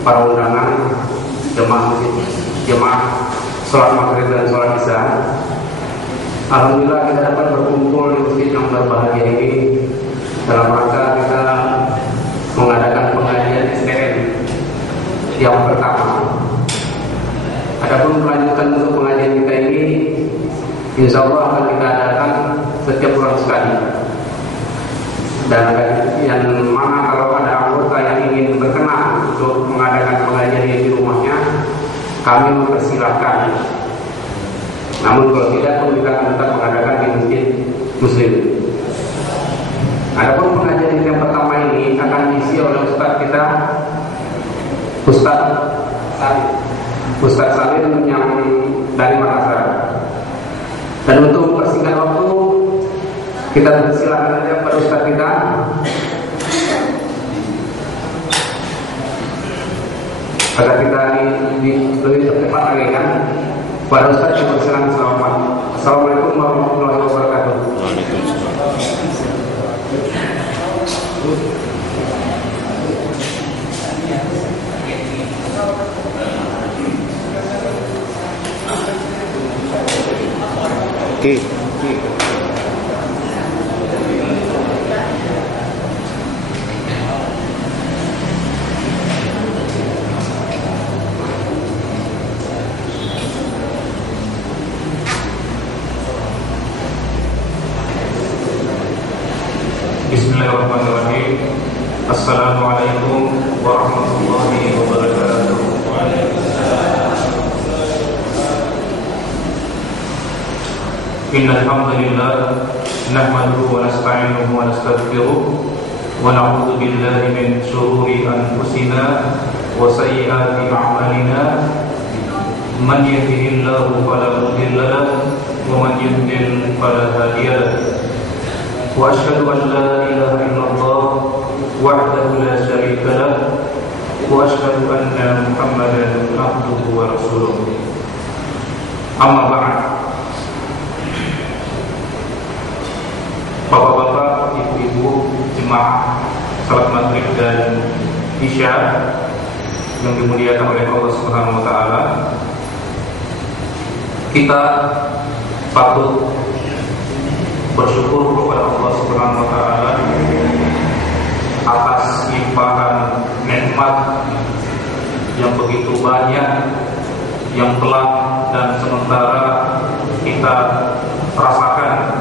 para undangan jemaah sholat maghrib dan sholat isya. Alhamdulillah kita dapat berkumpul di masjid yang berbahagia ini dalam rangka kita mengadakan pengajian STM yang pertama. Adapun kelanjutan untuk pengajian kita ini, insya Allah akan kita adakan setiap bulan sekali. Dan yang mana kalau ada anggota yang ingin berkenan untuk mengadakan pengajian di rumahnya, kami mempersilahkan. Namun kalau tidak pun kita akan tetap mengadakan di masjid Muslim. Adapun pengajian yang pertama ini akan diisi oleh Ustaz kita, Ustaz Salim yang dari Makassar. Dan untuk mempersingkat waktu, kita persilakan saja pada Ustaz kita. Agar kita lebih cepat lagi kan. Pada Ustaz yang bersilakan selamat. Assalamualaikum warahmatullahi wabarakatuh. Oke. Bismillahirrahmanirrahim. Assalamualaikum warahmatullahi wabarakatuh. Innal hamdalillah nahmaduhu wa nasta'inuhu wa nastaghfiruh wa na'udzu billahi min shururi anfusina wa sayyiati a'malina. Man yahdihillahu fala mudilla lahu wa man yudlil fala hadiya lahu. Wa asyhadu an la ilaha illallah wahdahu la syarika lahu wa asyhadu anna Muhammadan abduhu wa rasuluh. Amma ba'd. Bapak-bapak, ibu-ibu, jemaah salat maghrib dan isya yang dimuliakan oleh Allah Subhanahu wa taala, kita patut bersyukur kepada Allah Subhanahu wa taala atas limpahan nikmat yang begitu banyak yang telah dan sementara kita rasakan.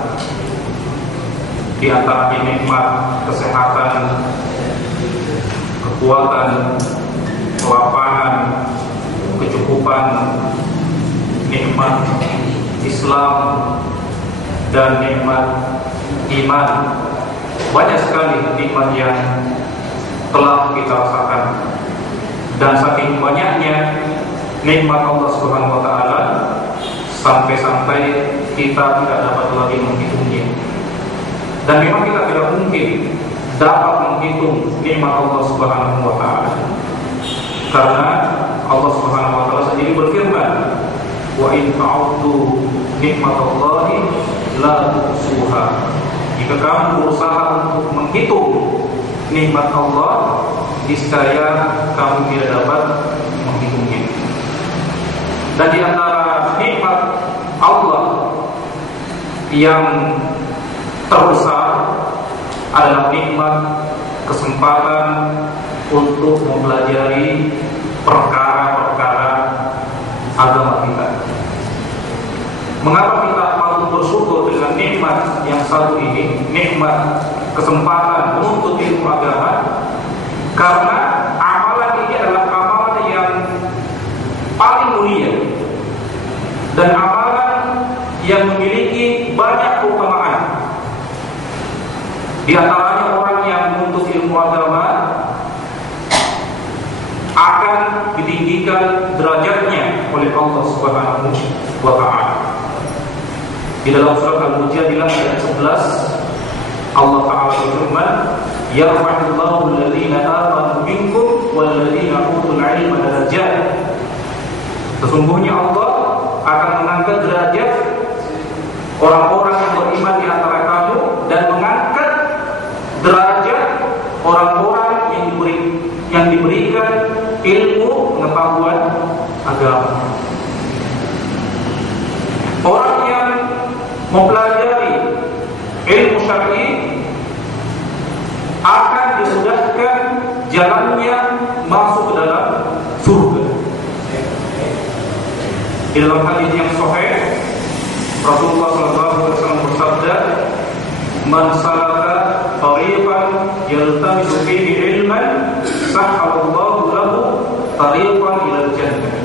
Di antara nikmat kesehatan, kekuatan, kelapangan, kecukupan, nikmat Islam dan nikmat iman. Banyak sekali nikmat yang telah kita rasakan. Dan saking banyaknya nikmat Allah Subhanahu wa taala, sampai-sampai kita tidak dapat lagi menghitungnya. Dan memang kita tidak mungkin dapat menghitung nikmat Allah Subhanahu wa taala. Karena Allah Subhanahu wa taala sendiri berfirman, "Wa in ta'uddu nikmatallahi la tuhsuha." Jika kamu berusaha untuk menghitung nikmat Allah, niscaya kamu tidak dapat menghitungnya. Dan di antara nikmat Allah yang terbesar adalah nikmat kesempatan untuk mempelajari perkara-perkara agama kita. Mengapa kita patut bersyukur dengan nikmat yang satu ini, nikmat kesempatan untuk ilmu agama? Karena amalan ini adalah amalan yang paling mulia dan amalan yang memiliki banyak keutamaan. Di antaranya orang yang menuntut ilmu agama akan ditinggikan derajatnya oleh Allah Subhanahu wa taala. Di dalam surat Al-Mujadilah ayat 11, Allah taala berfirman, "Yarfa'ullahu alladziina aamanu minkum walladziina utul 'ilma darajat." Sesungguhnya Allah akan mengangkat derajat orang-orang yang beriman di antara kamu dan mengangkat derajat orang-orang yang diberikan ilmu dalam hadis yang sahih Rasulullah SAW bersabda, "Man salaka tariqan yaltamisu fihi ilman, sahhalallahu lahu tariqan ilal jannah."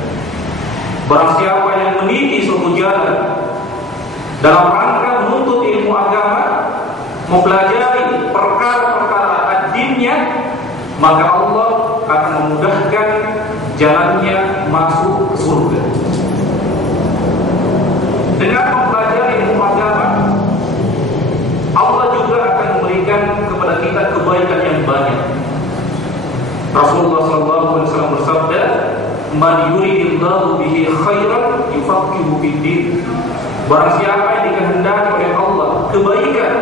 Barang siapa yang meniti suatu jalan dalam rangka menuntut ilmu agama, mempelajari perkara-perkara ad-dinnya, maka Allah akan memudahkan jalannya masuk ke surga. Dengan mempelajari ilmu agama, Allah juga akan memberikan kepada kita kebaikan yang banyak. Rasulullah SAW bersabda, "Man yuridillahu bihi khairan yufaqihuhu fid-din." Barang siapa yang dikehendaki oleh Allah kebaikan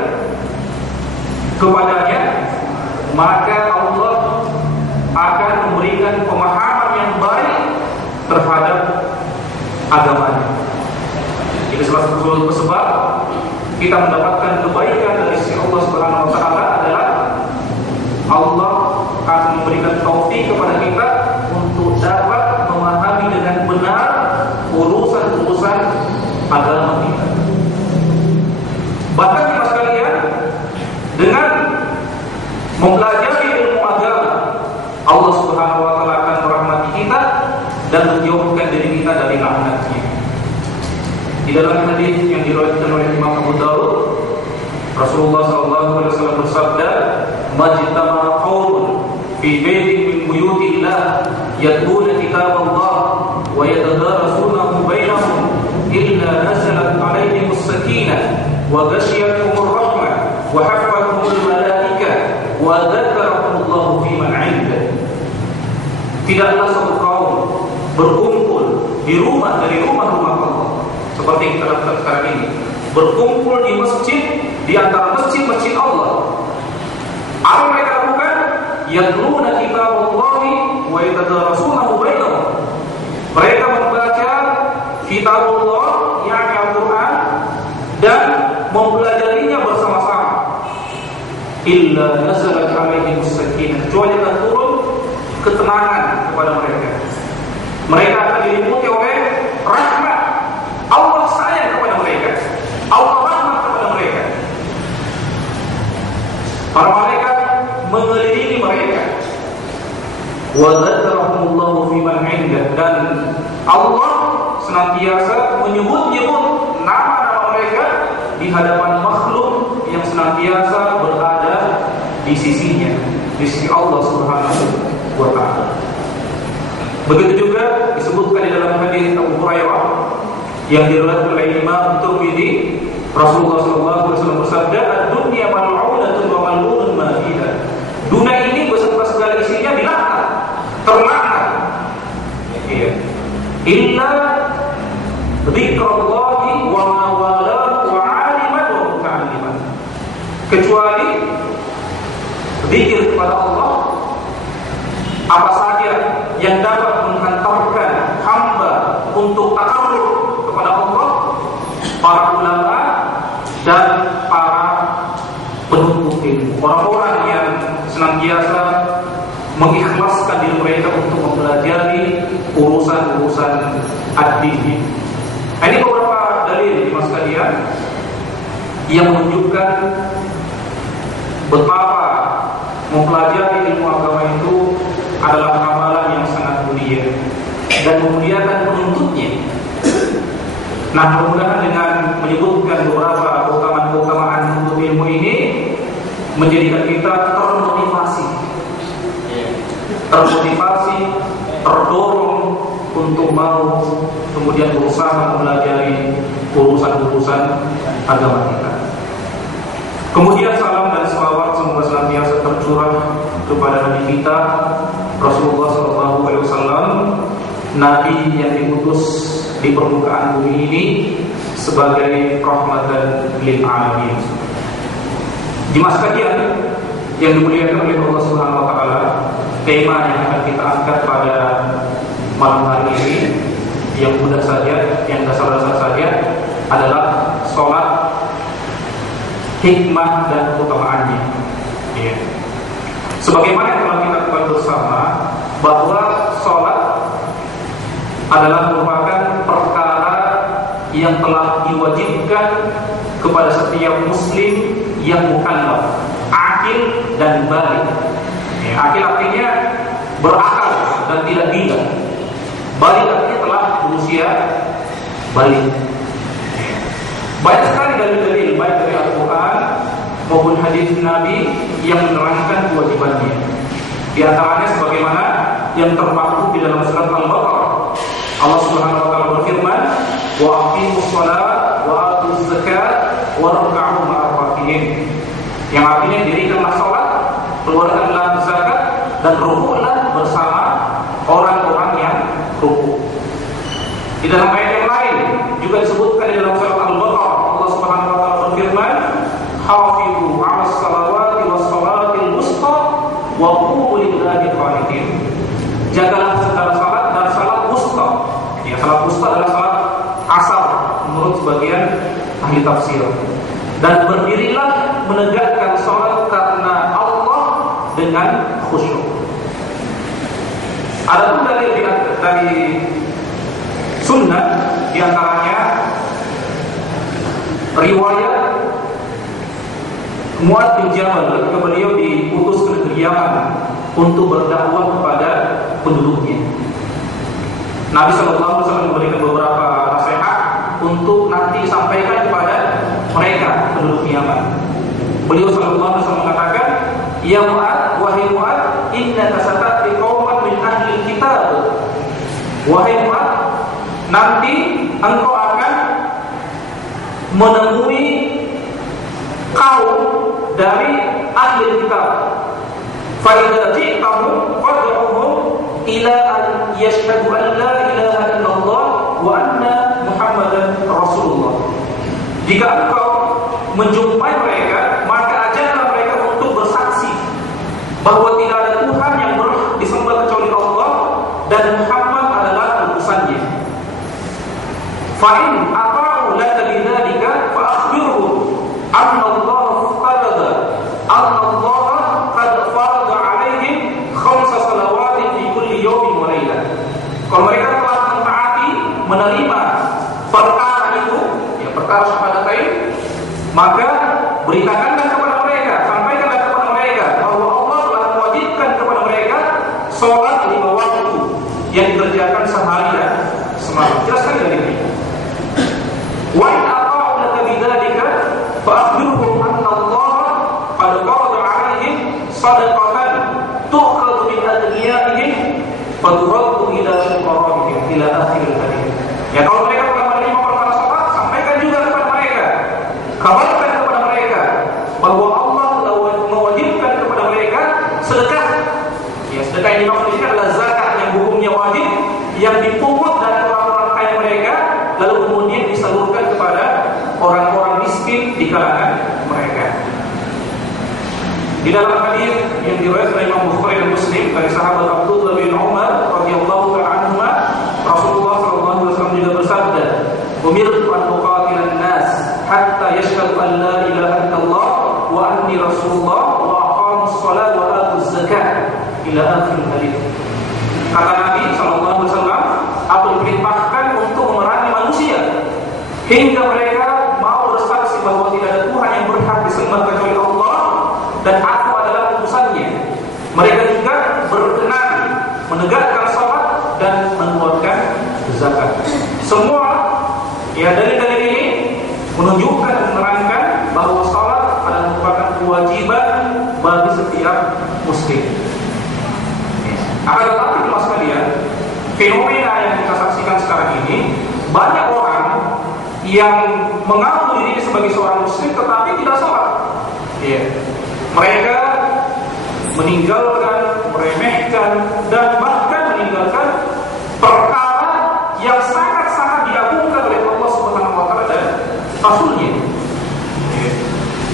kepadanya, maka Allah akan memberikan pemahaman yang baik terhadap agamanya. Itu salah satu sebab kita mendapatkan kebaikan dari sisi Allah Subhanahu wa taala adalah Allah akan memberikan taufik kepada kita untuk dapat memahami dengan benar urusan-urusan agama kita. Bahkan kita sekalian, dengan mempelajari ilmu agama, Allah Subhanahu wa taala akan merahmati kita dan menjauhkan diri kita dari laknat-Nya. Di dalam hadis yang diriwayatkan oleh Imam Abu Dawud, Rasulullah SAW bersabda, "Majtama'a qaumun fi baitin min buyutillah yatluna kitaballah wa yatadarasunahu bainahum illa nazalat 'alaihim as-sakinah wa ghashiyatuhum ar-rahmah wa hafathum al-malaikah wa dzakarahumullahu fi man 'indah." Tidaklah satu kaum berkumpul di rumah dari rumah-rumah Allah, seperti kita lakukan sekarang ini, berkumpul di masjid, di antara masjid-masjid Allah. Apa mereka lakukan? Yatluna kitaballahi wa yatadarasunahu bainahum. Mereka membaca kitabullah, yakni Al-Quran, dan mempelajarinya bersama-sama. Illa nazalat alaihim as-sakinah, kecuali akan turun ketenangan kepada mereka. Mereka akan diliputi oleh rahmat. Allah sayang kepada mereka, Allah rahmat kepada mereka. Para malaikat mengelilingi mereka. Wa dzakarahumullahu fi man 'indah, dan Allah senantiasa menyebut-nyebut nama-nama mereka di hadapan makhluk yang senantiasa berada di sisinya, di sisi Allah Subhanahu wa taala. Begitu juga disebutkan di dalam hadis Abu Hurairah yang diriwayatkan oleh Imam Tirmidzi, Rasulullah SAW bersabda, "Ad-dunya mal'unatun wa mal'unun ma fiha." Dunia ini beserta segala isinya dilaknat, terlaknat. Iya. Illa dzikrullahi wa ma walahu wa 'aliman wa muta'alliman. Kecuali zikir kepada Allah, apa saja yang dapat menghantarkan hamba untuk takarrub kepada Allah, para ulama dan para penuntut ilmu, orang-orang yang senantiasa mengikhlaskan diri mereka untuk mempelajari urusan-urusan ad-din. Ini beberapa dalil mas sekalian yang menunjukkan betapa mempelajari ilmu agama itu adalah amalan yang sangat mulia dan memuliakan penuntutnya. Nah, mudah-mudahan dengan menyebutkan beberapa keutamaan menuntut ilmu ini menjadikan kita termotivasi, terdorong untuk mau kemudian berusaha mempelajari urusan-urusan agama kita. Kemudian salam dan salawat semoga senantiasa tercurah kepada Nabi kita Rasulullah SAW, Nabi yang diutus di permukaan bumi ini sebagai rahmatan lil alamin. Jemaah sekalian yang dimuliakan oleh Allah Subhanahu wa taala, tema yang akan kita angkat pada malam hari ini yang mudah saja, yang dasar-dasar saja adalah sholat, hikmah dan keutamaannya. Ya. Sebagaimana yang telah kita ketahui bersama bahwa sholat adalah merupakan perkara yang telah diwajibkan kepada setiap muslim yang mukallaf, akil dan baligh. Akil artinya berakal dan tidak gila. Baligh artinya telah berusia baligh. Banyak sekali dalil-dalil baik dari Al-Quran maupun hadis Nabi yang menerangkan kewajibannya. Di antaranya sebagaimana yang terpaku di dalam surat Al-Baqarah. Allah Subhanahu wa taala berfirman, "Wa aqimus shalah wa atuz zakat warka'u ma'ar raki'in." Yang artinya dirikanlah salat, keluarkanlah zakat dan rukuklah bersama orang-orang yang rukuk. Di dalam ayat yang lain juga disebutkan di dalam surat Al-Baqarah, Allah Subhanahu wa taala berfirman, "Hafizu 'alas salawati was salatil wusta wa qumu lillahi qanitin." Jagalah segala salat dan salat wusta. Ya, salat wusta adalah salat asar menurut sebagian ahli tafsir. Dan berdirilah menegakkan salat karena Allah dengan khusyuk. Ada pun dari sunnah, diantaranya riwayat Mu'adz bin Jabal ketika beliau diutus ke negeri Yaman untuk berdakwah kepada penduduknya. Nabi SAW memberikan beberapa nasihat untuk nanti disampaikan kepada mereka penduduk Yaman. Beliau SAW mengatakan, "Ya Mu'adz, wahai Mu'adz, innaka sata'ti qauman min ahli kitab." Wahai Mu'adz, nanti engkau akan menemui kaum dari ahli kitab. Fa idza ji'tahum fad'uhum ila an yashhadu an la ilaha illallah wa anna Muhammadan Rasulullah. Jika engkau menjumpai mereka, maka ajarlah mereka untuk bersaksi bahwa tidak ada Tuhan yang berhak disembah kecuali Allah dan Muhammad adalah utusannya. Fa in ata'u laka bidzalika fa akhbirhum anna Allah farada qad farada 'alaihim khamsa salawatin fi kulli yawmin wa lailah. Kalau mereka telah mentaati, menerima perkara itu, ya perkara syahadatain, maka beritakanlah kepada mereka, sampaikanlah kepada mereka bahwa Allah telah mewajibkan kepada mereka salat 5 waktu yang dikerjakan sehari dan semalam. Jelaskan dari ini. Wa in ata'u laka bidzalika fa akhbirhum anna Allah qad farada 'alaihim shadaqatan tu'khadhu min adniyaihim fa turaddu ila fuqara'ihim ila akhir hadis. Ya, kalau mereka telah menerima perkara salat, sampaikan juga kepada mereka, kabarkan kepada mereka bahwa Allah telah mewajibkan kepada mereka sedekah. Ya, sedekah yang dimaksud ini adalah zakat yang hukumnya wajib, yang dipungut dari orang-orang kaya mereka, lalu kemudian disalurkan kepada orang-orang miskin di kalangan mereka. Di dalam hadis yang diriwayatkan oleh Imam Bukhari dan Muslim dari sahabat Abdullah bin Umar radhiyallahu ta'ala anhuma, Rasulullah sallallahu alaihi wasallam juga bersabda, "Umirtu an uqatila an-nas hatta yashhadu an la ilaha illallah wa anni rasulullah wa aqamus shalah wa atuz zakat." Ila akhir hadis. Kata Nabi sallallahu alaihi wasallam, "Aku diperintahkan untuk memerangi manusia hingga mereka mau bersaksi bahwa tidak ada Tuhan yang berhak disembah kecuali Allah dan aku adalah utusannya." Mereka juga berkenan menegakkan salat dan mengeluarkan zakat. Semua ya dalil-dalil ini menunjukkan dan menerangkan bahwa salat adalah merupakan kewajiban bagi setiap muslim. Akan tetapi mas sekalian, fenomena yang kita saksikan sekarang ini, banyak orang yang mengaku dirinya sebagai seorang muslim tetapi tidak sholat. Ya. Mereka meninggalkan, meremehkan, dan bahkan meninggalkan perkara yang sangat-sangat diagungkan oleh Allah Subhanahu wa taala dan Rasul-Nya. Ya.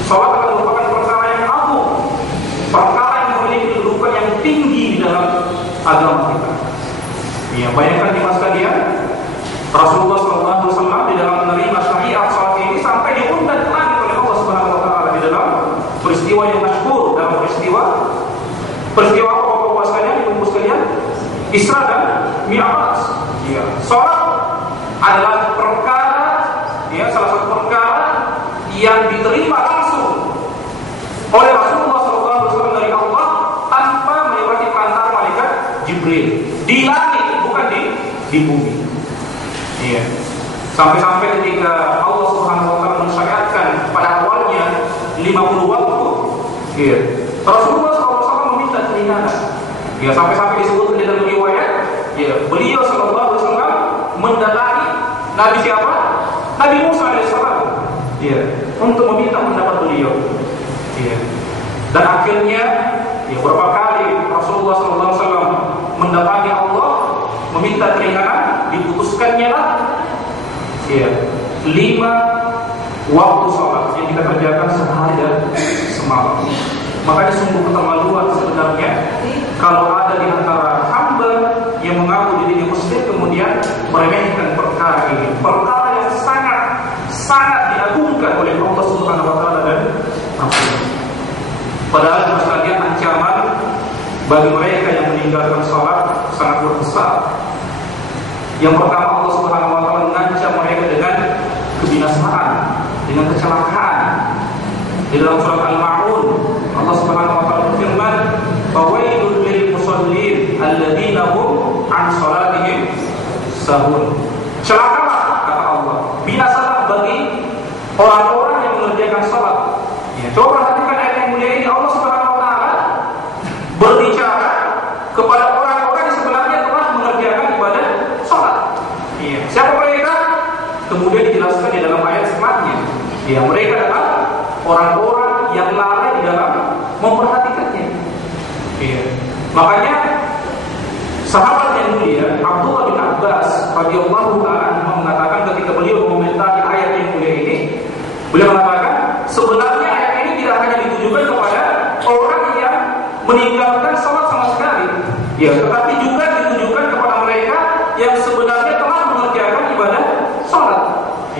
Sholat adalah merupakan perkara yang agung, perkara yang memiliki kedudukan yang tinggi di dalam agama kita. Ya, bayangkan di masa dia Rasulullah SAW di dalam menerima syariat salat ini sampai diundang ke langit oleh Allah Subhanahu wa taala di dalam peristiwa yang masyhur, dalam peristiwa apa sekalian, ibu sekalian, Isra dan Mi'raj. Ya, salat adalah perkara di langit, bukan di bumi. Iya. Sampai-sampai ketika Allah Subhanahu wa taala mensyariatkan pada awalnya 50 waktu, iya. Rasulullah SAW meminta keringanan. Ya, sampai-sampai disebut di dalam riwayat, ya, beliau sallallahu alaihi wasallam mendatangi Nabi siapa? Nabi Musa alaihissalam. Ya, untuk meminta pendapat beliau. Ya. Dan akhirnya, ya, berapa kali Rasulullah sallallahu alaihi wasallam mendatangi Allah meminta keringanan, diputuskannya lah, ya, 5 waktu sholat yang kita kerjakan sehari dan semalam. Makanya sungguh keterlaluan sebenarnya kalau ada di antara hamba yang mengaku dirinya muslim kemudian meremehkan perkara ini, perkara yang sangat diagungkan oleh Allah Subhanahu wa taala dan Rasul. Padahal sekalian ancaman bagi mereka yang meninggalkan salat sangat besar. Yang pertama, Allah Subhanahu wa taala mengancam mereka dengan kebinasaan, dengan kecelakaan. Di dalam surat Al-Ma'un, Allah Subhanahu wa taala berfirman, "Fawailul lil musallin alladzina hum 'an shalatihim sahun." Celakalah, kata Allah, binasalah bagi orang-orang yang mengerjakan salat. Ya, coba perhatikan ayat yang mulia ini. Allah Subhanahu wa taala berbicara kepada orang-orang yang sebenarnya telah mengerjakan ibadah salat. Ya, siapa mereka? Kemudian dijelaskan di dalam ayat setelahnya. Ya, mereka adalah orang-orang yang lalai di dalam memperhatikannya. Iya. Makanya sahabat yang mulia Abdullah bin Abbas radhiyallahu ta'ala mengatakan ketika beliau mengomentari ayat yang mulia ini, beliau mengatakan sebenarnya ayat ini tidak hanya ditujukan kepada orang yang meninggalkan salat sama sekali, ya, tetapi juga ditujukan kepada mereka yang sebenarnya telah mengerjakan ibadah salat.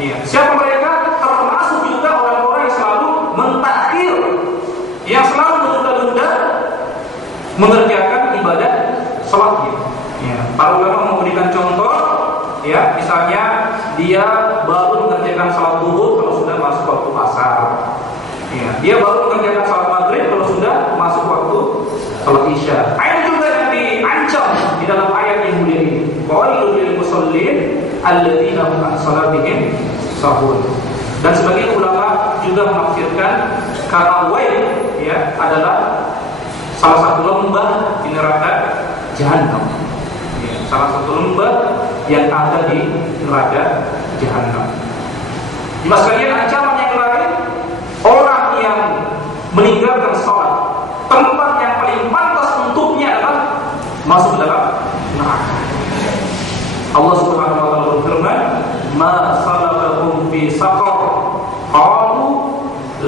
Iya. Siapa mereka? Termasuk juga orang-orang yang selalu mentakhir, yang selalu menunda-nunda mengerjakan ibadah salatnya. Ya, para ulama memberikan contoh, ya, misalnya dia baru mengerjakan salat zuhur kalau sudah masuk waktu asar. Ya, dia baru mengerjakan salat maghrib kalau sudah masuk waktu salat isya. Ayat juga yang diancam di dalam ayat yang mulia ini. Qaulul lil musallin alladzina hum an salatihim sahun. Dan sebagian ulama juga menafsirkan kata wail, ya, adalah salah satu lembah di neraka Jahannam. Ya, salah satu lembah yang ada di neraka Jahannam. Mas kalian, ancaman yang lain, orang yang meninggalkan salat, tempat yang paling pantas untuknya adalah masuk dalam neraka. Allah Subhanahu wa taala berfirman, "Ma salakakum fi saqar?" Qalu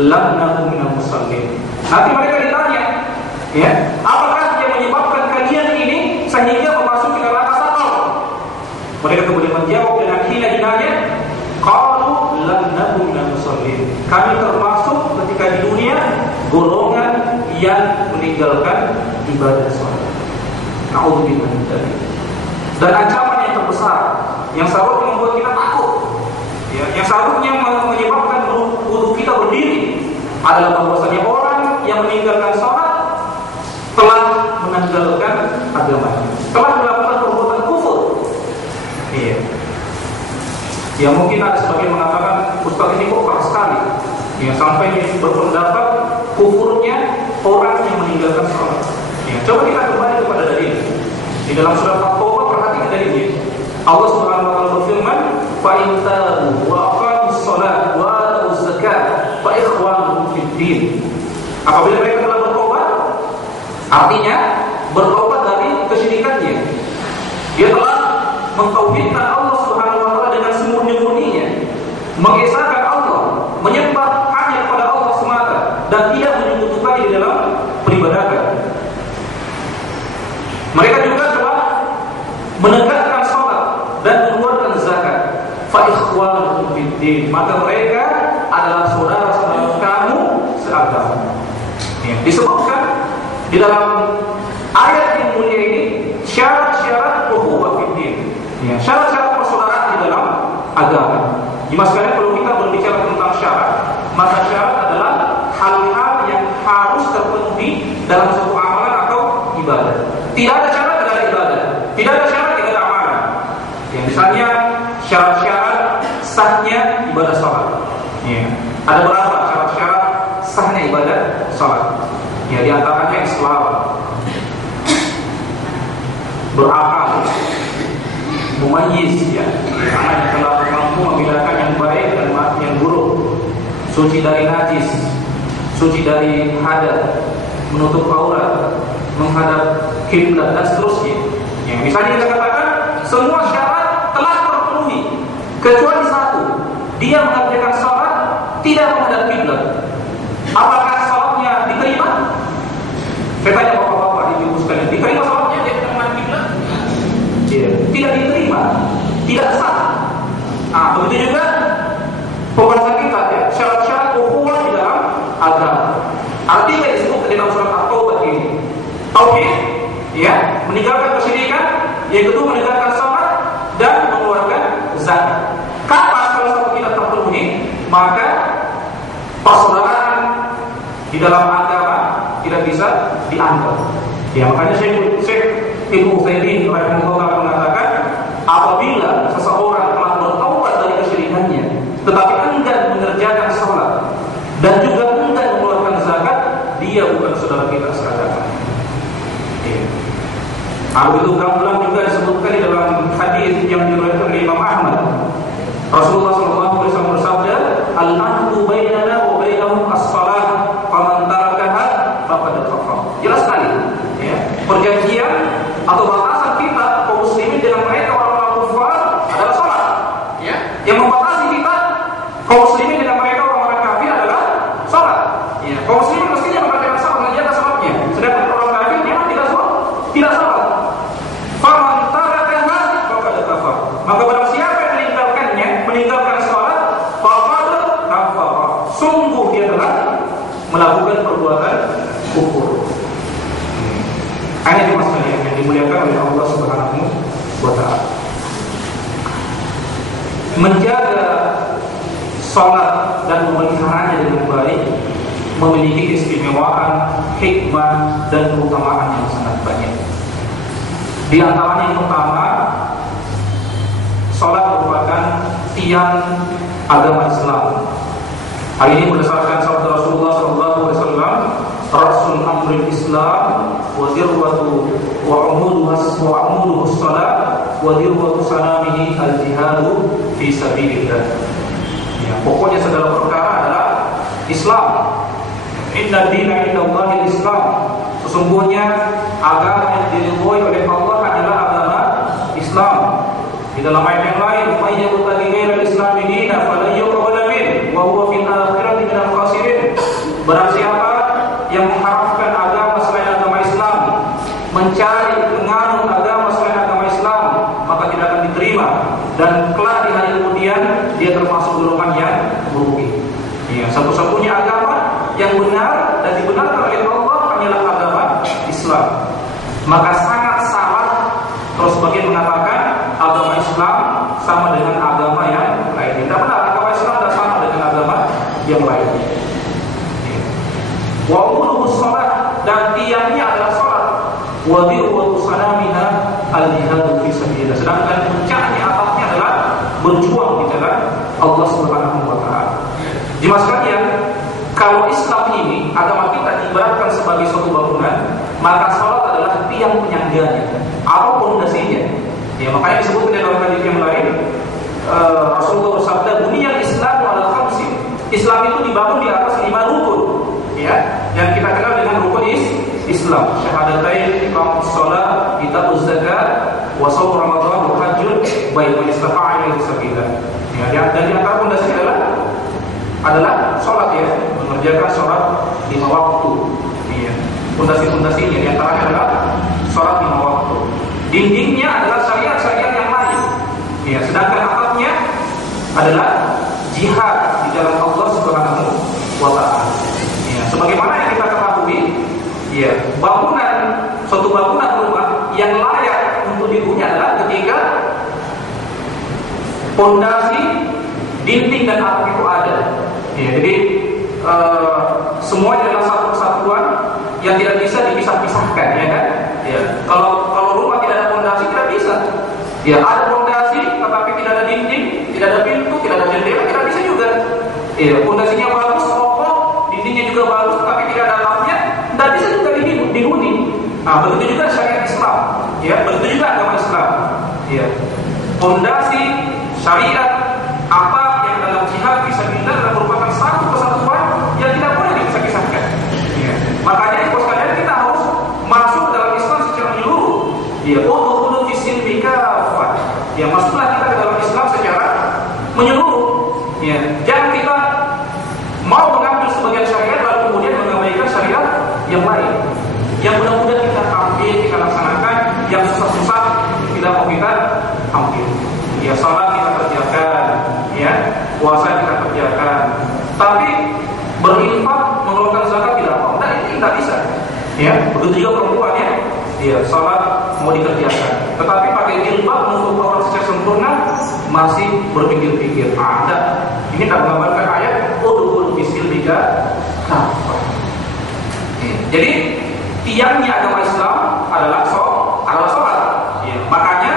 lam nakum minal musallin. Nanti mereka ditanya, ya, apakah yang menyebabkan kalian ini sehingga memasuki neraka saqar? Mereka kemudian menjawab dengan hina-hinanya, qalu lam nakum minal musallin. Kami termasuk ketika di dunia golongan yang meninggalkan ibadah salat. Na'udzubillah min dzalik. Dan ancaman yang terbesar yang seharusnya membuat kita takut, ya, yang seharusnya menyebabkan wudu kita berdiri adalah bahwasanya orang yang meninggalkan salat telah menanggalkan agamanya, telah melakukan perbuatan kufur. Iya. Ya, mungkin ada sebagian mengatakan, Ustaz ini kok keras sekali, ya, sampai berpendapat kufurnya orang yang meninggalkan salat. Ya, coba kita kembali kepada dalil. Di dalam surat At-Taubah, perhatikan dalilnya. Allah Subhanahu wa taala berfirman, "Fa in tabu wa aqamus shalah wa atuz zakat fa ikhwanukum fid din." Apabila mereka telah bertobat, artinya bertobat dari kesyirikannya. Dia telah mentauhidkan Allah Subhanahu wa taala dengan semurni-murninya, mengesahkan Allah, menyembah hanya kepada Allah semata dan tidak menyekutukannya di dalam peribadatan. Mereka juga telah menegakkan salat dan mengeluarkan zakat. Fa ikhwanukum fid din, maka mereka adalah saudara-saudara kamu seagama. Ya, disebutkan di dalam ayat yang mulia ini syarat-syarat ukhuwah fid din. Ya, syarat-syarat persaudaraan di dalam agama. Mas kalian, kalau kita berbicara tentang syarat, maka syarat adalah hal-hal yang harus terpenuhi dalam suatu amalan atau ibadah. Tidak ada syarat, tidak ada ibadah. Tidak salat. Ya, di antaranya Islam, berakal, mumayyiz, ya, anak yang telah mampu membedakan yang baik dan yang buruk, suci dari najis, suci dari hadas, menutup aurat, menghadap kiblat dan seterusnya. Ya, misalnya kita katakan semua syarat telah terpenuhi kecuali satu, dia mengerjakan salat tidak menghadap kiblat. Apakah salatnya diterima? Saya tanya bapak-bapak di ibu sekalian, diterima salatnya dia tidak menghadap kiblat? Tidak diterima, tidak sah. Begitu juga pembahasan kita, ya, syarat-syarat ukhuwah di dalam agama. Artinya disebut di dalam surat At-Taubah ini tauhid, ya, meninggalkan kesyirikan, yang kedua meninggalkan salat dan mengeluarkan zakat. Kapan salah satu tidak terpenuhi, maka persaudaraan di dalam agama tidak bisa dianggap. Ya, makanya Syekh Ibnu Utsaimin rahimahullah mengatakan, apabila seseorang telah bertaubat dari kesyirikannya, tetapi enggan mengerjakan salat dan juga enggan mengeluarkan zakat, dia bukan saudara kita seagama. Begitu gamblang juga disebutkan di dalam hadis yang diriwayatkan oleh Imam Ahmad. Rasulullah SAW bersabda, al-ahdu bainana wa bainahum as-salah, faman tarakaha faqad kafar. Jelas sekali, ya, perjanjian atau batasan kita kaum muslimin dengan mereka orang-orang kafir adalah salat. Ya, yang membatasi kita kaum muslimin dengan mereka orang-orang kafir adalah salat. Ya, kaum muslimin mestinya mengerjakan salat, menjaga salatnya, sedangkan orang kafir memang tidak salat. Maka barang siapa yang meninggalkan salat, faqad kafar. Sungguh dia telah melakukan perbuatan kufur. Ini dimaksudkan yang dimuliakan oleh Allah Subhanahu wa taala. Menjaga salat dan memeliharanya dengan baik memiliki keistimewaan, hikmah dan keutamaan yang sangat banyak. Di antaranya yang pertama, salat merupakan tiang agama Islam. Hal ini berdasarkan sabda Rasulullah SAW, Rasul Amrul Islam, wa dirwatu wa umuduhu salat, wa dirwatu sanamihi al-jihadu fi sabilillah. Ya, pokoknya segala perkara adalah Islam. Inna dina indallahi al-Islam. Sesungguhnya agama yang diridhoi oleh Allah adalah agama Islam. Di dalam ayat yang lain, "May yabtaghi ghairal Islami dinan falan yuqbala minhu wa huwa fil akhirati minal khasirin." Barang siapa yang mengharapkan agama selain agama Islam, mencari menganut agama selain agama Islam, maka tidak akan diterima, dan kelak di hari kemudian dia termasuk golongan yang merugi. Ya, satu-satunya agama yang benar dan dibenarkan oleh Allah hanyalah agama Islam. Maka sangat salah terus sebagian mengatakan agama Islam sama dengan agama yang lain. Tidak benar, agama Islam tidak sama dengan agama yang lain. Wa umuduhu shalah, dan tiangnya adalah salat. Wa dirwatu sanamiha al-jihadu fi sabilillah. Sedangkan puncaknya, atapnya adalah berjuang di jalan Allah Subhanahu wa taala. Jemaah sekalian, kalau Islam ini agama kita diibaratkan sebagai suatu bangunan, maka salat adalah tiang penyangganya atau pondasinya. Ya, makanya disebut dalam hadis yang lain, Rasulullah bersabda, "Buniyal Islamu ala khamsin." Islam itu dibangun di atas 5 rukun, ya, yang kita kenal dengan rukun Islam. Syahadatain, iqamus shalah, itaquz zakat, wa shaum Ramadan, wa hajjul bait, wa istita'a ilaihi sabila. Ya, dan di antara pondasi adalah salat, ya, mengerjakan salat 5 waktu. Ya, pondasi-pondasinya di antaranya adalah salat 5 waktu. Dindingnya adalah syariat-syariat yang lain. Ya, sedangkan atapnya adalah jihad di jalan Allah Subhanahu wa taala. Ya, sebagaimana yang kita ketahui, ya, suatu bangunan rumah yang layak untuk dihuni adalah ketika pondasi, dinding dan atap itu ada. Ya, jadi semuanya adalah satu kesatuan yang tidak bisa dipisah-pisahkan, ya kan? Ya, kalau rumah tidak ada pondasi tidak bisa. Ya, ada pondasi tetapi tidak ada dinding, tidak ada pintu, tidak ada jendela, tidak bisa juga. Ya, pondasinya bagus, kokoh, dindingnya juga bagus, tapi tidak ada Nah, begitu juga syariat Islam, ya, begitu juga agama Islam, ya. Fondasi syariat apa yang dalam jihad fisabilillah adalah merupakan satu kesatuan yang tidak boleh dipisah-pisahkan. Ya. Makanya sekalian kita harus masuk dalam Islam secara menyeluruh. Ya, udkhulu fi silmi kafah. Ya, masuklah kita ke dalam Islam secara menyeluruh. Ya, jangan kita mau mengambil sebagian syariat lalu kemudian mengabaikan syariat yang lain. Yang mudah-mudahan kita ambil, kita laksanakan, yang susah-susah tidak mau kita ambil. Ya, salat kita kerjakan, ya, puasa kita kerjakan. Tapi berinfak, mengeluarkan zakat tidak mau. Nah, ini tidak bisa. Ya, begitu juga perempuan, ya. Ya, salat mau dikerjakan. Tetapi pakai jilbab menutup aurat secara sempurna masih berpikir-pikir. Ada. Ini tak menggambarkan ayat udkhul fi silmika kafah. Jadi tiangnya agama Islam adalah sholat. Ya, makanya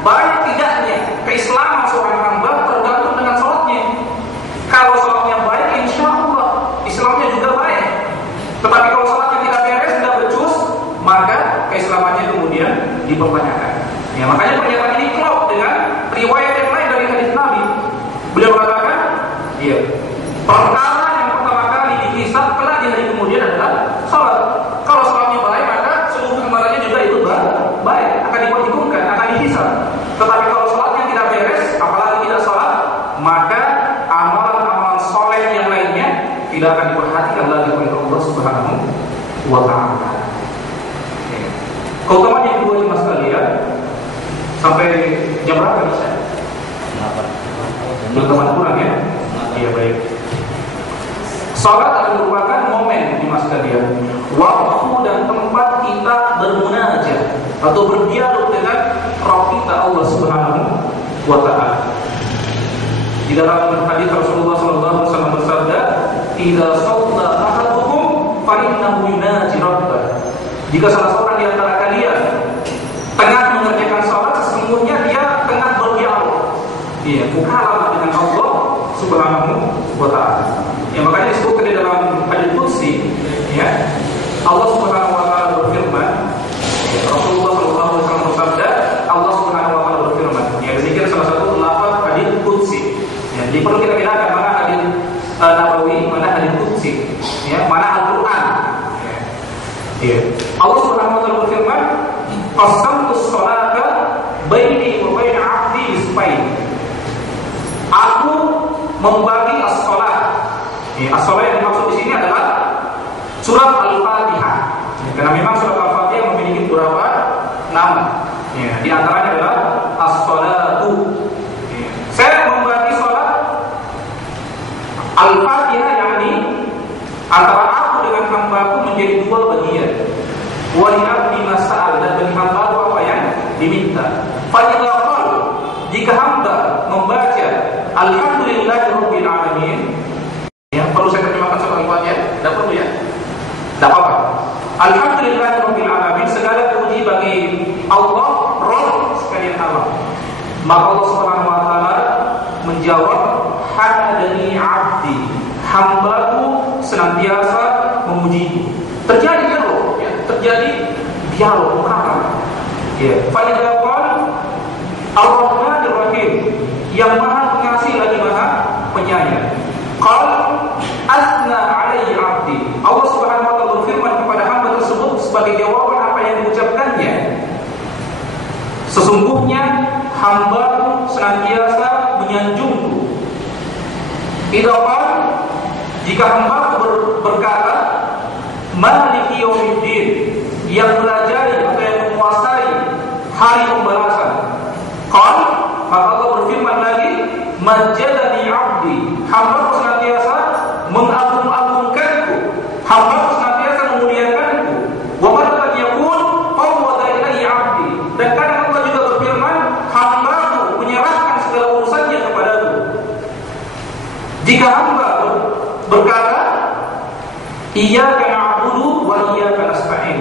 baik tidaknya keislaman seorang hamba tergantung dengan sholatnya. Kalau sholatnya baik, insya Allah Islamnya juga baik. Tetapi kalau sholatnya tidak beres, tidak becus, maka keislamannya kemudian dipertanyakan. Ya, makanya pernyataan ini klop dengan riwayat yang lain dari hadis Nabi. Beliau mengatakan, ya, perkara yang pertama kali dihisab kelak di hari kemudian adalah sholat. Kalau sholatnya baik, maka seluruh amalannya juga itu baik, akan diperhitungkan, akan dihisab. Tetapi kalau sholatnya tidak beres, apalagi tidak sholat, maka amalan-amalan soleh yang lainnya tidak akan diperhatikan lagi oleh Allah Subhanahu wa Ta'ala. Keutamaan yang kedua ini mas kalian, sampai jam berapa bisa? Keutamaan kurang, ya? Iya, baik. Salat adalah merupakan momen di masa kalian, waktu dan tempat kita bermunajat atau berdialog dengan Rabb kita Allah Subhanahu wa Ta'ala. Di dalam hadis Rasulullah SAW bersabda, "Idza shalla ahadukum fa innahu yunaji rabbah." Jika salah seorang di antara kalian tengah mengerjakan salat, sesungguhnya dia tengah berdialog. Iya, mukalamah dengan Allah Subhanahu wa Ta'ala. Ya, makanya disebutkan di dalam hadis qudsi, ya, Allah Subhanahu wa Ta'ala berfirman, ya, Rasulullah SAW bersabda, Allah Subhanahu wa Ta'ala berfirman. Ya, demikian salah satu lafaz hadis qudsi. Ya, jadi perlu kita bedakan mana hadis nabawi, mana hadis qudsi, ya, mana Al-Qur'an. Ya. Allah Subhanahu wa Ta'ala berfirman, "Qasamtus sholata baini wa baina 'abdi nisfain." Aku membagi as-shalat. As-shalat yang dimaksud di sini adalah surat Al-Fatihah. Ya, karena memang surat Al-Fatihah memiliki beberapa nama. Ya, di antaranya adalah as-shalatu. Ya. Saya membagi salat Al-Fatihah, yakni antara aku dengan hambaku menjadi dua bagian. Wa li mas'al, dan bagi hambaku apa yang diminta. Fa idza qala, jika hamba membaca alhamdulillahirabbil alamin, ya, perlu saya terjemahkan surat Al-Fatihah? Tidak perlu, ya? Tidak apa-apa. Alhamdulillahirabbil alamin, segala puji bagi Allah, Rabb sekalian alam. Maka Allah Subhanahu wa Ta'ala menjawab, "Hamadani 'abdi." Hambaku senantiasa memujiku. Terjadi dialog, ya, terjadi dialog mukalamah. Ya, fa idza qala Ar-Rahmanir Rahim, yang Maha Pengasih lagi Maha Penyayang. Qal asna 'alaihi 'abdi. Allah Subhanahu wa Ta'ala berfirman kepada hamba tersebut sebagai jawaban apa yang diucapkannya. Sesungguhnya hambaku senantiasa menyanjungku. Idza qala, jika hambaku berkata, Maliki yaumiddin, yang melajari atau yang menguasai hari pembalasan. Qal, maka Allah berfirman lagi, Majjadani 'abdi, hambaku senantiasa mengagung-agungkanku, hambaku senantiasa memuliakanku. Wa man yakun fawwada ilayya 'abdi, dan kadang Allah juga berfirman, hambaku menyerahkan segala urusannya kepadaku. Jika hamba berkata, iyyaka na'budu wa iyyaka nasta'in,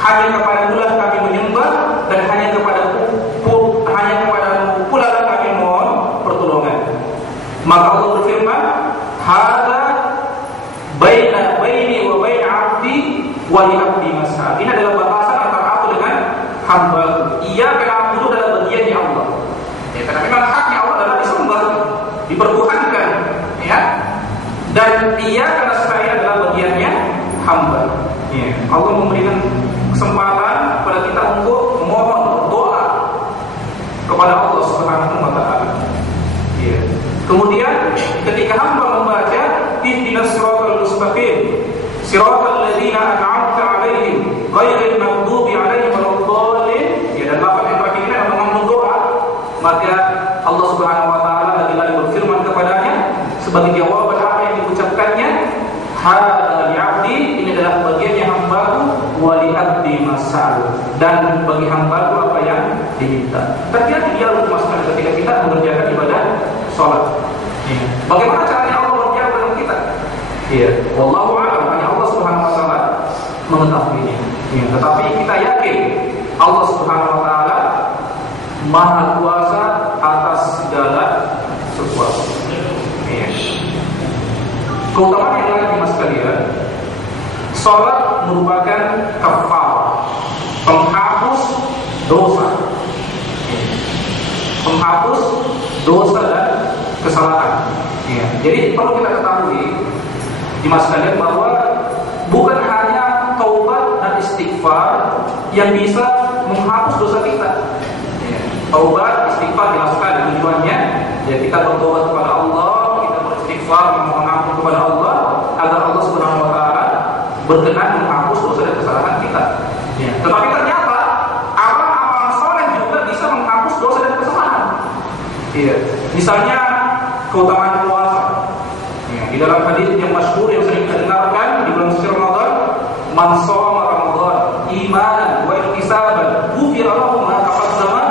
hanya kepadamu-lah kami menyembah dan hanya kepadamu pula kami mohon pertolongan. Maka Allah berfirman, hadza baini wa baina 'abdi wa li 'abdi mas'al. Ini adalah batasan antara hamba. Ya. Allah memberikan kesempatan kepada kita untuk memohon doa kepada Allah Subhanahu wa taala. Ya. Kemudian ketika hamba membaca ihdinas siratal mustaqim siratal ladzina an'amta 'alaihim ghairil maghdubi 'alaihim waladdallin, ya, dan lafaz yang terakhir ini adalah mengandung doa, maka Allah Subhanahu wa taala lagi-lagi berfirman kepadanya sebagai jawaban apa yang diucapkannya, hadza li'abdi, ini adalah bagiannya hambaku, wa li'abdi masal, dan bagi hambaku apa yang diminta. Terjadi dialog masalah ketika kita mengerjakan ibadah salat. Ya. Bagaimana caranya Allah menjawab dengan kita? Iya, wallahu a'lam, hanya Allah Subhanahu wa taala mengetahuinya. Ya, tetapi kita yakin Allah Subhanahu wa taala Maha kuasa atas segala sesuatu. Ya. Keutamaan yang lain mas sekalian, salat merupakan kafarah, penghapus dosa. Ya. Penghapus dosa dan kesalahan. Ya. Jadi perlu kita ketahui di masa sekalian bahwa bukan hanya taubat dan istighfar yang bisa menghapus dosa kita. Ya. Taubat, istighfar jelaskan tujuannya, ya kita bertobat kepada Allah, kita beristighfar memohon ampun kepada Allah agar Allah Subhanahu wa taala berkenan menghapus dosa dan kesalahan kita. Ya. Tetapi ternyata amal-amal soleh juga bisa menghapus dosa dan kesalahan. Iya. Misalnya keutamaan puasa. Ya, di dalam hadis yang masyhur yang sering kita dengarkan di bulan suci Ramadan, man shoma Ramadan imanan wa ihtisaban ghufira lahu ma taqaddama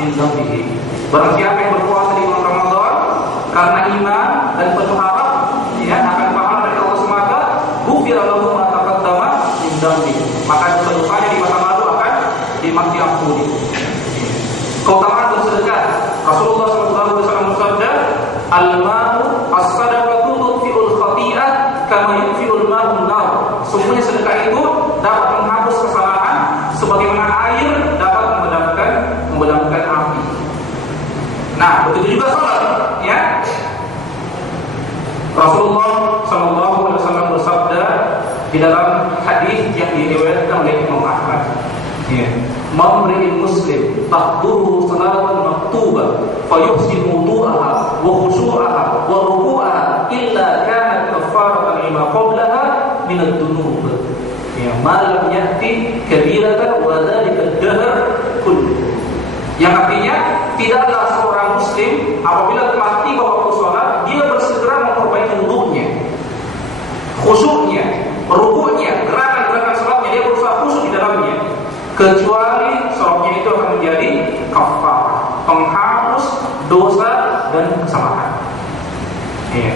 min dhanbihi. Barang siapa yang berpuasa di bulan Ramadan karena iman dan penuh harap, ya, akan pahala dari Allah semata, ghufira lahu ma taqaddama min dhanbihi. Maka dosa-dosanya di masa lalu akan diampuni. Keutamaan bersedekah. Rasulullah SAW bersabda, al-ma'u as-sadaqatu tudfi'ul khati'ah kama yudfi'ul ma'u an-nar. Semuanya sedekah itu dapat menghapus kesalahan sebagaimana air dapat memadamkan api. Nah, begitu juga salat, ya. Rasulullah SAW bersabda di dalam hadis yang diriwayatkan oleh Imam Ahmad, ya, mamri'il muslim tahduruhu salatun maktubah fayuhsin wudu'aha wa khushu'aha wa ruku'aha illa kanat kafaratan lima qablaha min ad-dunub, ya, ma lam ya'ti kabiratan wa dhalika ad-dahr kullu. Yang artinya tidaklah seorang muslim apabila telah tiba waktu salat dia bersegera memperbaiki wudunya, khusyuknya, rukuknya, gerakan-gerakan salatnya dia berusaha khusyuk di dalamnya, kecuali salatnya itu akan menjadi kafarah, penghapus dosa dan kesalahan. Ya.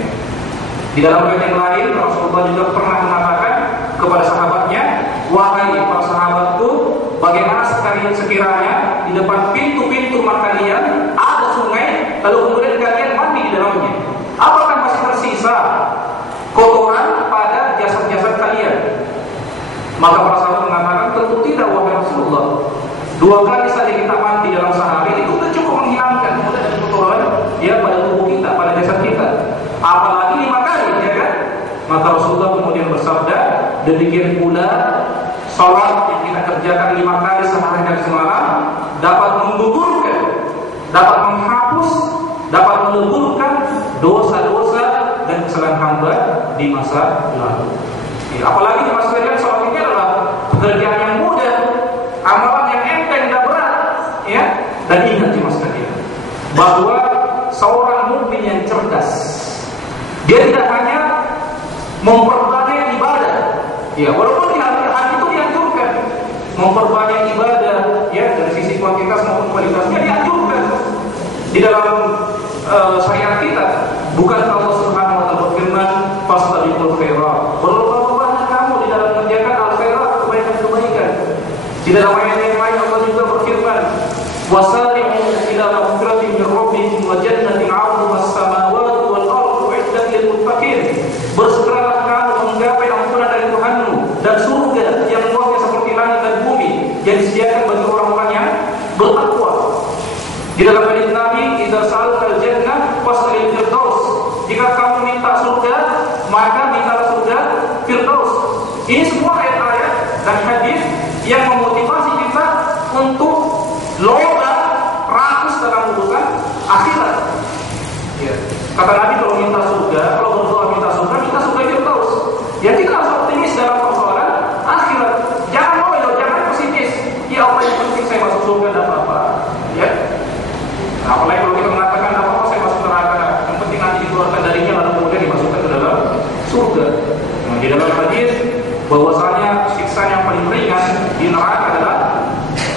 Di dalam ayat yang lain Rasulullah juga pernah mengatakan kepada sahabatnya, wahai para sahabatku, bagaimana sekiranya di depan pintu-pintu rumah kalian ada sungai, lalu kemudian kalian mandi di dalamnya, apakah masih tersisa kotoran pada jasad-jasad kalian? Maka para sahabat mengatakan, tentu tidak wahai Rasulullah. 2 kali saja kita mandi dalam sehari itu sudah cukup menghilangkan kotoran, ya, pada tubuh kita, pada jasad kita. Apalagi 5 kali, ya kan? Maka Rasulullah kemudian bersabda, demikian pula salat yang kita kerjakan 5 kali sehari dan semalam dapat menggugurkan, dapat menghapus, dapat meleburkan dosa-dosa dan kesalahan hamba di masa lalu. Ya, apalagi di masa kalian salat ini adalah pekerjaan yang mudah, amalan yang enteng dan berat, ya. Dan ingat di masa kalian bahwa seorang mukmin yang cerdas, dia tidak hanya memperbanyak ibadah, ya, walaupun di hati itu dianjurkan memperbanyak ibadah, ya, dari sisi kuantitas maupun kualitasnya dianjurkan di dalam syariat kita. Bukan Allah Subhanahu wa taala berfirman, fastabiqul khairat, berlomba-lomba kamu di dalam mengerjakan al-khairat, kebaikan-kebaikan. Di dalam ayat yang lain Allah juga berfirman, wasari'u ila maghfiratin min rabbikum wa jannatin 'arduha as-samawati wal ardu 'iddat lil muttaqin. Bersegeralah kamu menggapai ampunan dari Tuhanmu dan surga yang luasnya seperti langit dan bumi yang disediakan bagi orang-orang yang bertakwa. Di dalam hadis Nabi, idza sa'altal jannah fas'alil firdaus. Jika kamu minta surga, maka minta surga firdaus. Ini Kata Nabi kalau minta surga, kalau berdoa minta surga Firdaus. Ya kita harus optimis dalam persoalan akhirat. Jangan loyo, jangan pesimis. Ya Allah yang penting saya masuk surga dan apa-apa. Ya. Nah, apalagi kalau kita mengatakan apa-apa saya masuk neraka, yang penting nanti dikeluarkan darinya lalu kemudian dimasukkan ke dalam surga. Nah, di dalam hadis bahwasanya siksa yang paling ringan di neraka adalah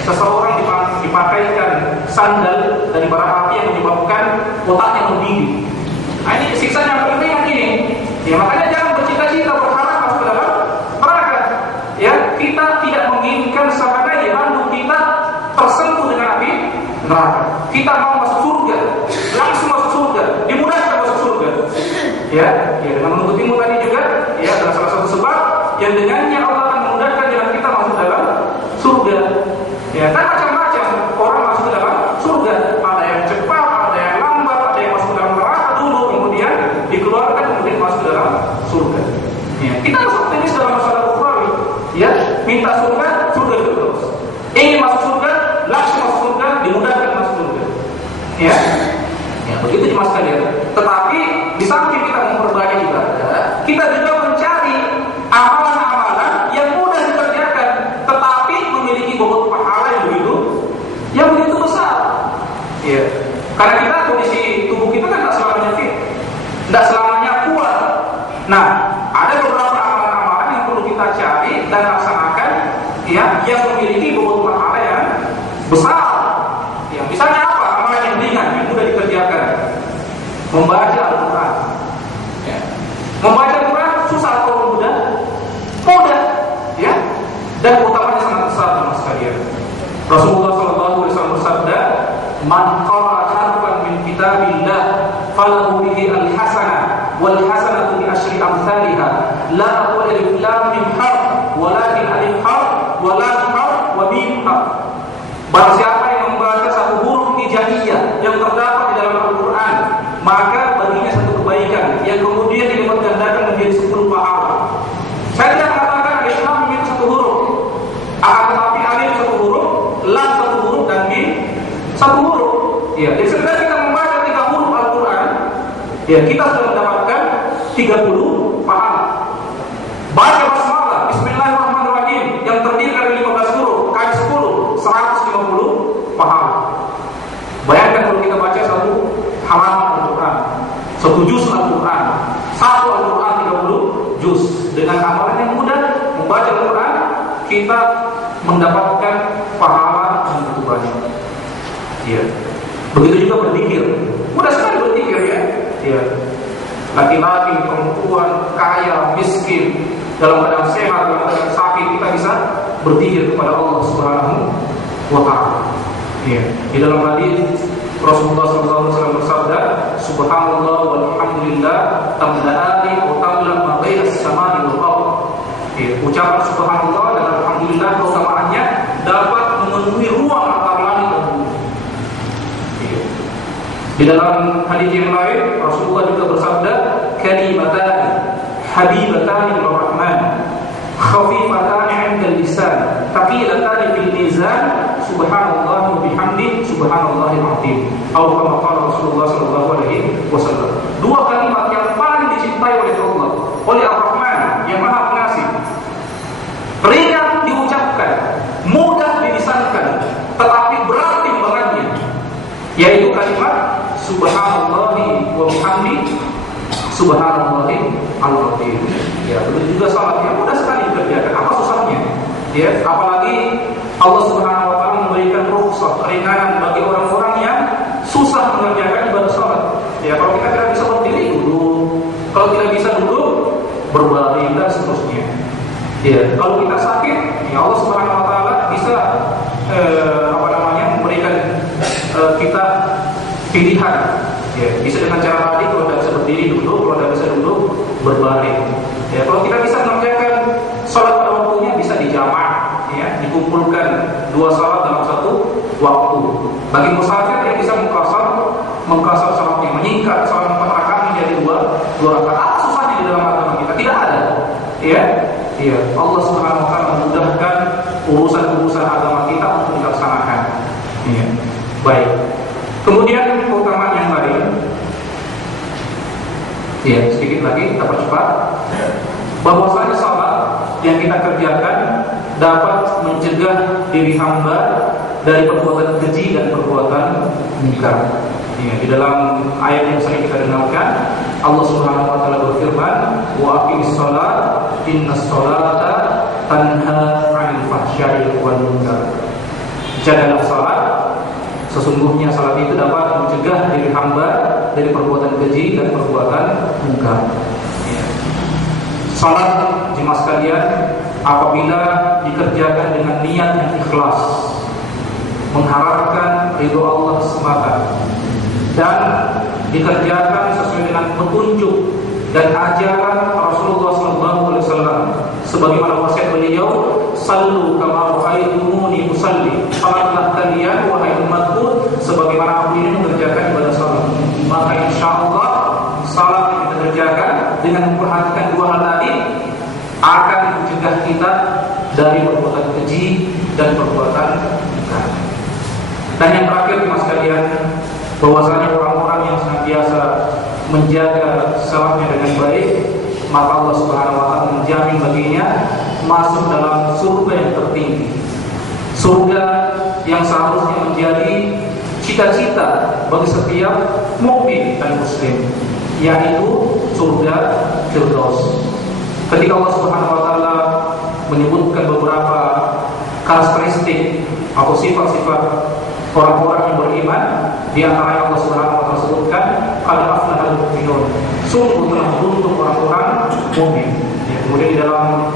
seseorang dipakaikan sandal dari bara api yang menyebabkan otaknya mendidih. Nah, ini siksa yang paling ringan ini. Ya makanya jangan bercita-cita berharap masuk ke dalam neraka. Ya, kita tidak menginginkan sampai lalu kita tersentuh dengan api neraka. Kita mau masuk surga, langsung masuk surga, dimudahkan masuk surga. Ya, dengan menuntut ilmu tadi juga, ya adalah salah satu sebab yang dengannya Allah akan memudahkan jalan kita masuk dalam surga. Ya, kan macam-macam orang masuk ke dalam surga. Ada yang cepat, ada yang lambat, ada yang masuk ke dalam neraka dulu, kemudian dikeluarkan, kemudian masuk ke dalam surga. Ya, kita harus optimis dalam masalah ukhrawi. Ya, minta surga, surga terus. Ingin masuk surga, langsung masuk surga, dimudahkan masuk surga. Ya, begitu Jemaah sekalian. Tetapi di samping kita memperbaiki ibadah, kita juga mencari amalan-amalan yang mudah dikerjakan, tetapi memiliki bobot pahala yang begitu besar. Ya, karena kita kondisi tubuh kita kan tidak selamanya fit, tidak selamanya kuat. Nah, ada beberapa amalan-amalan yang perlu kita cari dan laksanakan, ya, yang memiliki bobot pahala yang besar. Ya, misalnya apa? Amalan yang ringan, yang mudah dikerjakan. Membaca Al-Quran. Ya. Membaca Al-Quran susah atau mudah? Mudah. Ya. Dan utamanya sangat besar Jemaah sekalian. Rasulullah SAW bersabda, "Man qara'a harfan min kitabillah falahu bihi al-hasanah wal hasanatu bi asyri amsalha la aqulu alif lam mim harf walakin alif harf wa lam harf wa mim harf." Barang siapa yang membaca satu huruf hijaiyah yang terdapat di dalam Al-Quran, maka baginya satu kebaikan yang kemudian dilipat gandakan menjadi 10 pahala. Saya tidak mengatakan alif lam mim satu huruf, akan tetapi alif satu huruf, lam satu huruf, dan mim satu huruf. Ya, jadi sebenarnya kita membaca 3 huruf Al-Quran, ya kita sudah mendapatkan 30 pahala. Baca basmalah, Bismillahirrahmanirrahim, yang terdiri dari 15 huruf, kali 10, 150 pahala. Bayangkan kalau kita baca satu halaman Al-Quran, satu juz Al-Quran, satu Al-Quran 30 juz. Dengan amalan yang mudah membaca Al-Quran, kita mendapatkan pahala yang begitu banyak. Ya. Begitu juga berzikir. Mudah sekali berzikir, ya. Ya. Laki-laki, perempuan, kaya, miskin, dalam keadaan sehat, dalam keadaan sakit, kita bisa berzikir kepada Allah Subhanahu wa Ta'ala. Ya. Di dalam hadis Rasulullah SAW bersabda, "Subhanallah walhamdulillah tamla'ani wa tamla' ma baina as-sama'i wal ardh." Ya, ucapan subhanallah dan alhamdulillah keutamaannya dapat memenuhi ruang antara langit dan bumi. Ya. Di dalam hadis yang lain Rasulullah juga bersabda, "Kalimatan habibatani lir rahman, khafifatani 'inda al-lisan, thaqilatani fil mizan, subhanallah wa bihamdi, subhanallahil azim." Atau kama qala Rasulullah sallallahu alaihi wasallam. Dua kalimat yang paling dicintai oleh Allah, oleh Ar-Rahman yang Maha Pengasih. Ringan diucapkan, mudah dilisankan, tetapi berat timbangannya, yaitu kalimat subhanallahi wa bihamdi, subhanallahil azim. Ya, begitu juga salat yang mudah sekali dikerjakan. Apa susahnya? Ya, apalagi Allah Subhanahu wa Ta'ala memberikan rukhsah, keringanan bagi orang-orang yang susah mengerjakan ibadah salat. Ya, kalau kita tidak bisa berdiri, duduk. Kalau tidak bisa duduk, berbaring dan seterusnya. Ya, kalau kita sakit, ya Allah Subhanahu wa Ta'ala bisa memberikan kita pilihan. Ya, bisa dengan cara tadi, kalau tidak bisa berdiri, duduk. Kalau tidak bisa duduk, berbaring. Ya, kalau kita bisa mengerjakan salat pada waktunya, bisa dijamak, ya, dikumpulkan 2 salat dalam satu waktu. Bagi musafir yang bisa mengkasar salatnya, menyingkat salat 4 rakaat menjadi 2 rakaat. Apa susahnya di dalam agama kita? Tidak ada. Ya, ya, Allah Subhanahu wa Ta'ala memudahkan urusan-urusan agama kita untuk dilaksanakan. Ya. Baik. Kemudian keutamaan yang lain, lagi, kita percepat. Bahwasanya salat yang kita kerjakan dapat mencegah diri hamba dari perbuatan keji dan perbuatan munkar. Ya, di dalam ayat yang sering kita dengarkan, Allah Subhanahu wa taala berfirman, "Wa aqimis shalah, innas sholata tanha 'anil fahsya'i wal munkar." Jagalah salat, sesungguhnya salat itu dapat mencegah diri hamba dari perbuatan keji dan perbuatan munkar. Ya. Salat, jemaah sekalian, apabila dikerjakan dengan niat yang ikhlas, mengharapkan ridho Allah semata, dan dikerjakan sesuai dengan petunjuk dan ajaran Rasulullah SAW, sebagaimana wasiat beliau, "Sallu kama ra'aitumuni usalli." Salatlah kalian wahai umatku sebagaimana aku ini mengerjakan ibadah salat. Maka insyaallah salat yang kita kerjakan dengan memperhatikan dua hal tadi akan mencegah kita dari perbuatan keji dan perbuatan munkar. Dan yang terakhir, mas sekalian, bahwasanya orang-orang yang senantiasa menjaga salatnya dengan baik, maka Allah Subhanahu wa taala menjamin baginya masuk dalam surga yang tertinggi. Surga yang seharusnya menjadi cita-cita bagi setiap mukmin dan muslim, yaitu surga Firdaus. Ketika Allah Subhanahu wa taala menyebutkan beberapa karakteristik atau sifat-sifat orang-orang yang beriman, di antara yang Allah Subhanahu wa taala sebutkan, qad aflahal mu'minun, sungguh telah beruntung orang-orang mukmin. Ya, kemudian di dalam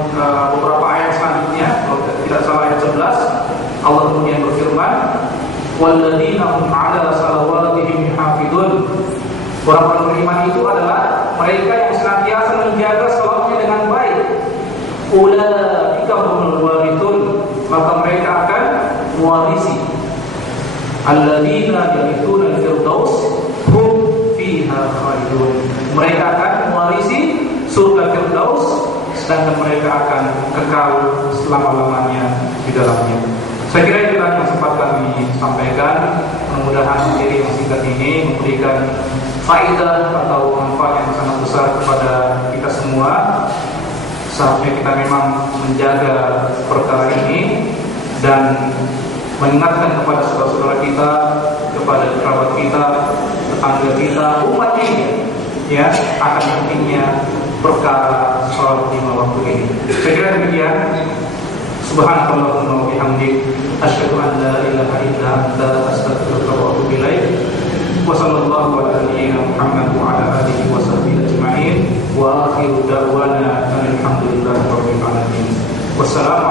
beberapa ayat selanjutnya, kalau tidak salah ayat 11, Allah kemudian berfirman, walladzina hum 'ala salawatihim hafizun. Orang-orang beriman itu adalah mereka yang senantiasa menjaga salatnya dengan baik. Ulaika humul warithun, maka mereka akan mewarisi. Alladzina yarithuna al-firdaus hum fiha khalidun. Mereka akan mewarisi surga Firdaus, sedangkan mereka akan kekal selama-lamanya di dalamnya. Saya kira itulah yang sempat kami sampaikan. Mudah-mudahan materi yang singkat ini memberikan faedah atau manfaat yang sangat besar kepada kita semua. Seharusnya kita memang menjaga perkara ini dan mengingatkan kepada saudara-saudara kita, kepada kerabat kita, tetangga kita, umat ini, ya, akan pentingnya perkara salat lima waktu ini. Saya kira demikian. Subhanallahumma wa bihamdik, asyhadu an la ilaha illa anta, astaghfiruka wa atubu ilaik. Wa sallallahu ala nabiyyina Muhammad wa ala alihi wa sahbihi ajma'in. Wa akhiru da'wana alhamdulillahi rabbil alamin. Wassalamu